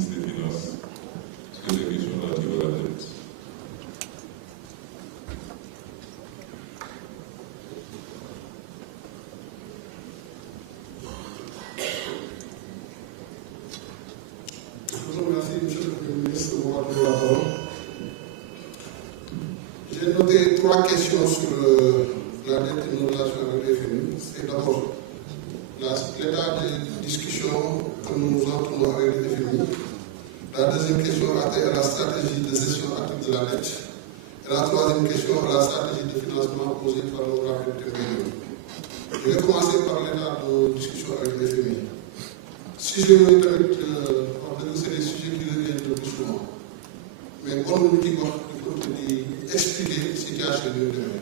ministre des Finances sur les questions relatives à la dette. Merci, Monsieur le Premier ministre, de m'avoir donné la parole. J'ai noté 3 questions sur la dette et nos relations avec les FMI. C'est d'abord l'état des discussions que nous entenons avec les FMI. La deuxième question a trait à la stratégie de gestion active de la dette. Et la troisième question à la stratégie de financement posée par le rapport intermédiaire. Je vais commencer par l'état de discussion avec les FMI. Si je veux tamit c'est des sujets qui reviennent le plus souvent. Mais bon, nous il faut expliquer ce qui a chez nous demain.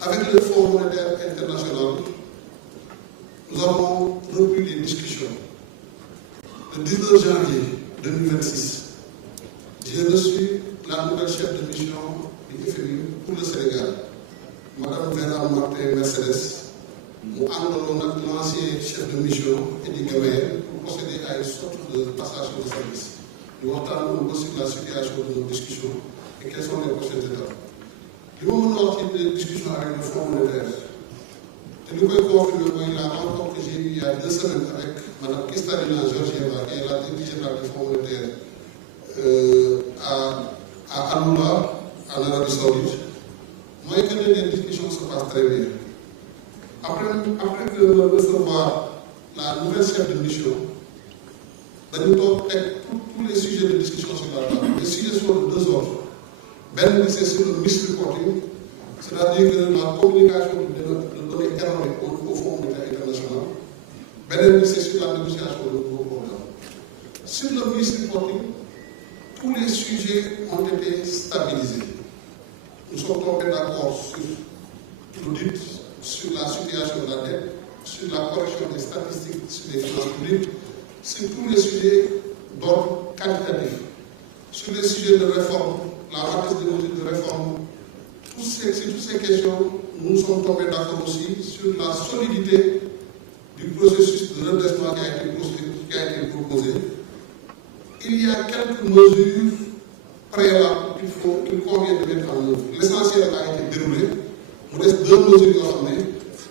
Avec le Fonds monétaire international, nous avons repris les discussions. Le 19 janvier 2026, j'ai reçu la nouvelle chef de mission du FMI pour le Sénégal, Mme Vera Martin Mercedes. Nous avons l'ancien chef de mission, Eddie Gamer, pour procéder à une sorte de passation de service. Nous entendons aussi la situation de nos discussions et quelles sont les prochaines étapes. Du moment où nous avons des discussions avec le Fonds monétaire, et nous pouvons confirmer la rencontre que j'ai eue il y a 2 semaines avec Mme Kristalina Georgieva, qui est la directrice générale du Fonds monétaire à Aloula, en Arabie Saoudite. Moi, je connais les discussions se passent très bien. Après que nous recevoir la nouvelle chef de mission, nous avons tous les sujets de discussion sur la table. Les sujets sont de 2 ordres. Ben, c'est sur le misreporting, c'est-à-dire que la communication de données erronées au Fonds monétaire international. Ben, c'est sur la négociation de nouveaux programmes. Sur le misreporting, tous les sujets ont été stabilisés. Nous sommes tombés d'accord sur l'audit, sur la situation de la dette, sur la correction des statistiques sur les finances publiques, sur tous les sujets d'ordre qualitatif, sur les sujets de réforme, la matrice des mesures de réforme. Sur toutes ces questions, nous sommes tombés d'accord aussi sur la solidité du processus de redressement qui a été proposé. Il y a quelques mesures préalables qu'il convient de mettre en œuvre. L'essentiel a été déroulé. Il reste 2 mesures à mener.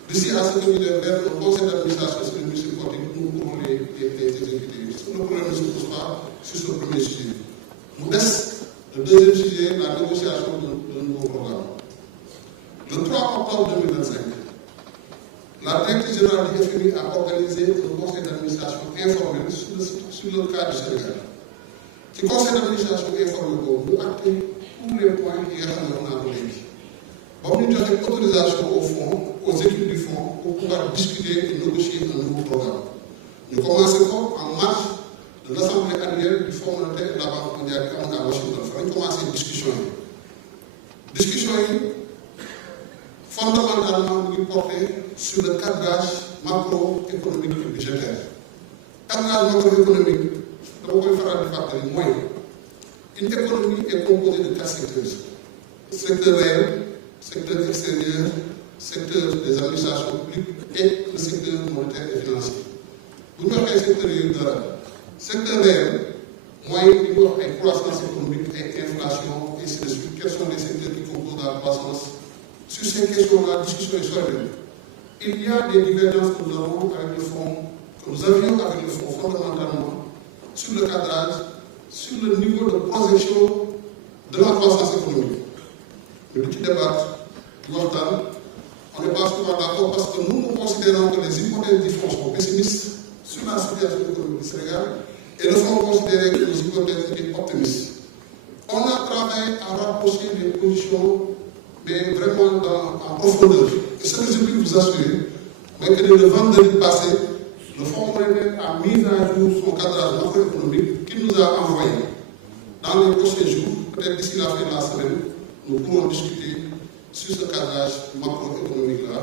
D'ici à ce que nous devons vers le conseil d'administration sur le ministère du nous pourrons les exécuter. Le problème ne se pose pas sur ce premier sujet. Nous reste le deuxième sujet, la négociation de nouveaux programmes. Le 3 octobre 2025, la directrice générale du FMI a organisé un conseil d'administration informel sur le cas du Sénégal. Ce conseil d'administration informel, nous actons tous les points qui restent dans la politique. Bon, nous avons une autorisation au fonds, aux équipes du fonds, pour pouvoir discuter et négocier un nouveau programme. Nous commençons en mars de l'Assemblée annuelle du Fonds monétaire et de la Banque mondiale qui est à Washington. Nous avons commencé une discussion. Discussion fondamentalement portée sur le cadrage macroéconomique et budgétaire. Cadrage macroéconomique, nous avons faire des facteurs moyens. Une économie est composée de 4 secteurs. Secteur réel, secteur extérieur, secteur des administrations publiques et le secteur monétaire et financier. Vous avez un secteur de secteur réel, moyen de croissance économique et inflation, et ainsi de suite. Quels sont les secteurs qui composent la croissance? Sur ces questions-là, la discussion est sur elle. Il y a des divergences que nous avons avec le fonds, que nous avions avec le fonds fondamentalement, sur le cadrage, sur le niveau de projection de la croissance économique. Le petit débat, on n'est pas souvent d'accord parce que nous considérons que les hypothèses du fonds sont pessimistes sur la situation économique du Sénégal et le fonds considère que les hypothèses sont optimistes. On a travaillé à rapprocher les positions, mais vraiment en profondeur. Et ce que je peux vous assurer, c'est que le vendredi passé, le Fonds monétaire a mis à jour son cadrage macroéconomique qu'il nous a envoyé. Dans les prochains jours, peut-être d'ici la fin de la semaine, nous pourrons discuter sur ce cadrage macroéconomique-là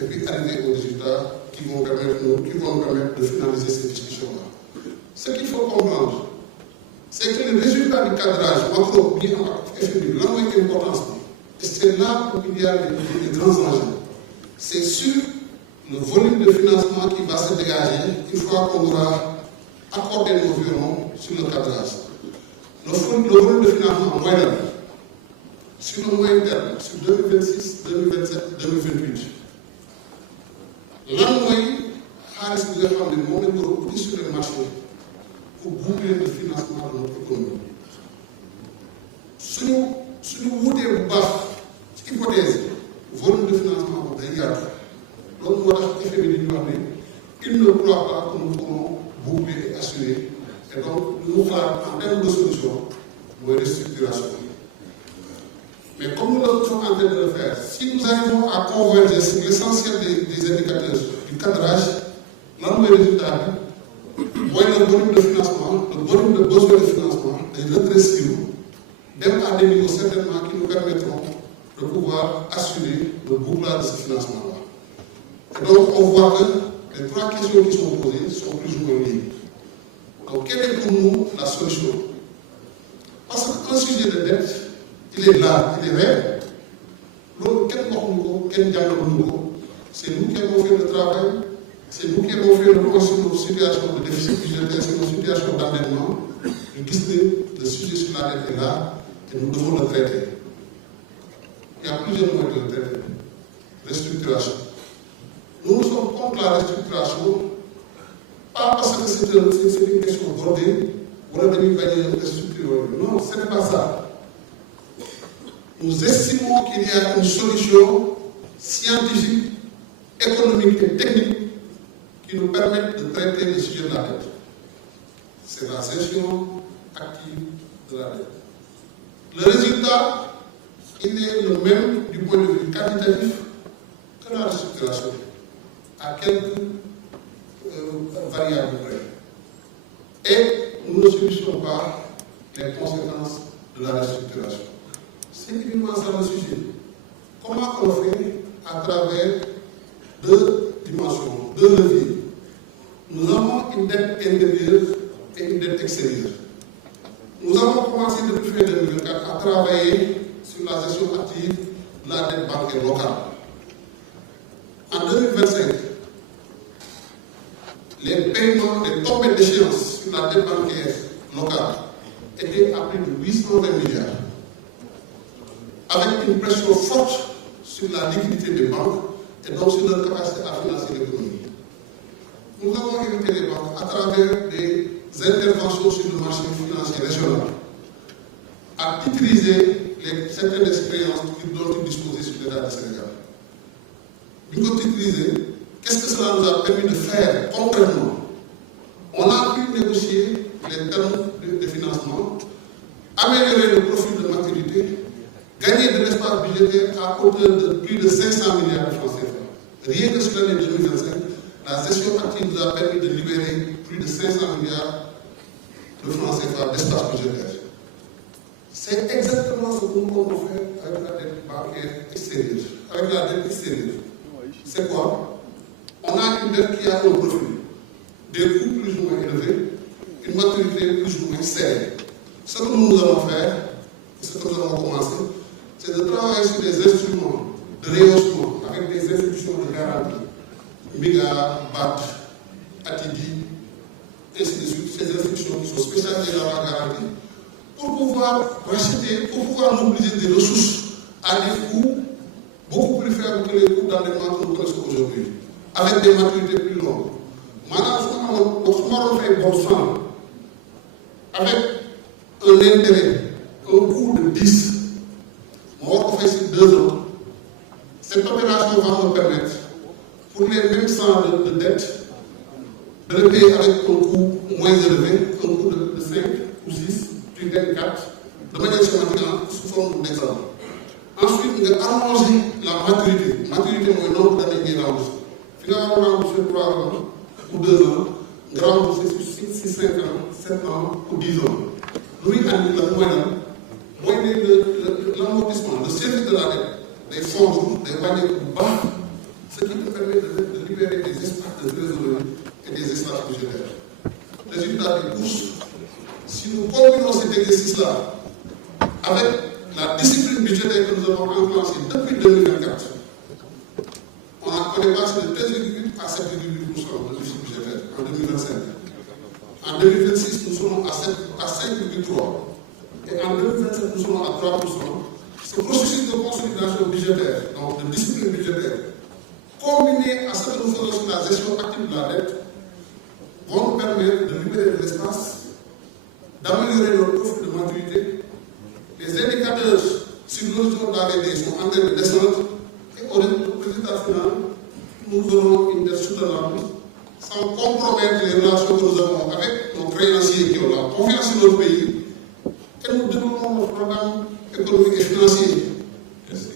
et puis arriver aux résultats qui vont nous permettre de finaliser ces discussions-là. Ce qu'il faut comprendre, c'est que le résultat du cadrage macro bien FMI, là où est l'importance, et c'est là où il y a les grands enjeux. C'est sur le volume de financement qui va se dégager une fois qu'on aura accorder nos violons sur le cadrage. Le volume de financement moyen sur le moyen terme, sur 2026, 2027, 2028. Lan mooy xaalis bi nga xam ne moom lañ war a uti sur les marchés pour boucler le financement de notre économie. suñu wutee bu baax ci hypothèse volume de financement boobu day yaatu loolu moo tax effet bi di ñu wax ne il ne croit pas que nous pourrons boucler et assurer et donc lu mu xalaat en termes de solution mooy restructuration. Mais comme nous sommes en train de le faire, si nous arrivons à converger sur l'essentiel des indicateurs du cadrage, lan mooy résultat bi mooy le volume de financement, le volume de besoin de financement day rétrécir dem à des niveaux certainement qui nous permettront de pouvoir assurer le bouclage de ce financement-là. Et donc on voit que les trois questions qui sont posées sont plus ou moins liées. Donc quelle est pour nous la solution? Parce qu'un sujet de dette, il est là, il est réel. Loolu kenn waxuñu ko kenn jàngaluñu ko c'est nous qui avons fait le travail, c'est nous qui avons fait le point sur nos situations de déficit budgétaire, sur nos situations d'endettement. Ñu gis ne le sujet sur la dette est là et nous devons le traiter. Il y a plusieurs moyens de le traiter. Restructuration. Nous sommes contre la restructuration, pas parce que c'est une question bordée, wala dañuy bañ a restructurer. Non, ce n'est pas ça. Nous estimons qu'il y a une solution scientifique, économique et technique qui nous permettent de traiter le sujet de la dette. C'est la gestion active de la dette. Le résultat, il est le même du point de vue quantitatif que la restructuration, à quelques variables près. Et nous ne subissons pas les conséquences de la restructuration. C'est uniquement ça le sujet. Comment on le fait? À travers deux dimensions, deux leviers. Nous avons une dette intérieure et une dette extérieure. Nous avons commencé depuis fin 2024 à travailler sur la gestion active de la dette bancaire locale. En 2025, les paiements, les tombées d'échéance sur la dette bancaire locale étaient à plus de 820 milliards. Avec une pression forte sur la liquidité des banques et donc sur leur capacité à financer l'économie. Nous avons évité les banques à travers des interventions sur le marché financier régional, à utiliser certaines expériences dont ils disposaient sur l'État du Sénégal. Une fois utilisé, qu'est-ce que cela nous a permis de faire concrètement? On a pu négocier les termes de financement, améliorer le profil de maturité, gagner de l'espace budgétaire à hauteur de plus de 500 milliards de francs CFA. Rien que sur l'année 2025, la gestion active nous a permis de libérer plus de 500 milliards de francs CFA d'espace budgétaire. C'est exactement ce que nous pouvons faire avec la dette bancaire extérieure. Avec la dette extérieure. C'est quoi? On a une dette qui a un profil, des coûts plus ou moins élevés, une maturité plus ou moins serrée. Ce que nous allons faire, ce que nous allons commencer, c'est de travailler sur des instruments de rehaussement avec des institutions de garantie, MIGA, BAT, ATIDI, ainsi de suite, ces institutions qui sont spécialisées dans la garantie, pour pouvoir racheter, pour pouvoir mobiliser des ressources à des coûts beaucoup plus faibles que les coûts d'endettement que nous connaissons aujourd'hui, avec des maturités plus longues. Maintenant, on fait bon sang, avec un intérêt, un coût de 10, on va faire sur 2 ans. Cette opération va nous permettre, pour les mêmes 100 de dette, de le payer avec un coût moins élevé, un coût de 5 ou 6, puis 24, de manière schématique sous forme d'exemple. Ensuite, on va allonger la maturité. Maturité, c'est le nombre d'années qui est remboursé. Finalement, on va rembourser 3 ans ou 2 ans, on va rembourser sur 6, 5 ans, 7 ans ou 10 ans. Lui, la moyenne, l'amortissement, le service de la dette, des fonds, des paniers bas, ce qui nous permet de libérer des espaces de trésorerie et des espaces budgétaires. Résultat des courses, si nous combinons cet exercice-là avec la discipline budgétaire que nous avons enclenchée depuis 2024, on a connaît pas de 13,8 à 7,8% de déficit budgétaire en 2025. En En 2026, nous serons à 5,3%. Et en 2027, nous serons à 3%. Ce processus de consolidation budgétaire, donc de discipline budgétaire, combiné à ce que nous faisons sur la gestion active de la dette, vont nous permettre de libérer de l'espace, d'améliorer notre profil de maturité. Les indicateurs sur l'horizon de l'AVD sont en train de descendre et au résultat final, nous aurons une dette soutenable sans compromettre les relations que nous avons avec nos créanciers qui ont la confiance en notre pays et nous développons notre programme économique et financier. Merci.